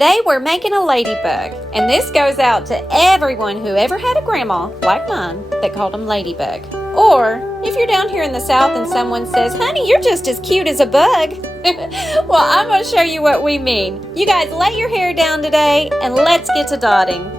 Today we're making a ladybug, and this goes out to everyone who ever had a grandma, like mine, that called them ladybug. Or, if you're down here in the South and someone says, honey, you're just as cute as a bug. Well, I'm going to show you what we mean. You guys lay your hair down today, and let's get to dotting.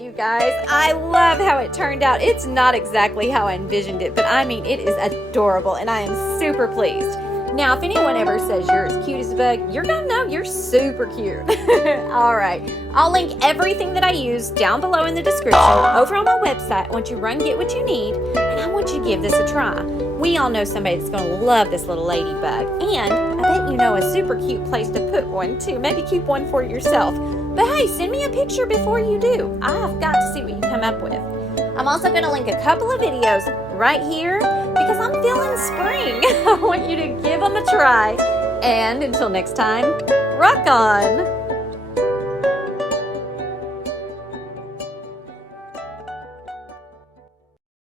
You guys, I love how it turned out. It's not exactly how I envisioned it, but I mean, it is adorable, and I am super pleased. Now, if anyone ever says you're as cute as a bug, you're gonna know you're super cute. All right, I'll link everything that I use down below in the description over on my website once you run get what you need, and I want you to give this a try. We all know somebody that's gonna love this little ladybug, and I bet you know a super cute place to put one too. Maybe keep one for yourself. But hey, send me a picture before you do. I've got to see what you come up with. I'm also going to link a couple of videos right here because I'm feeling spring. I want you to give them a try. And until next time, rock on!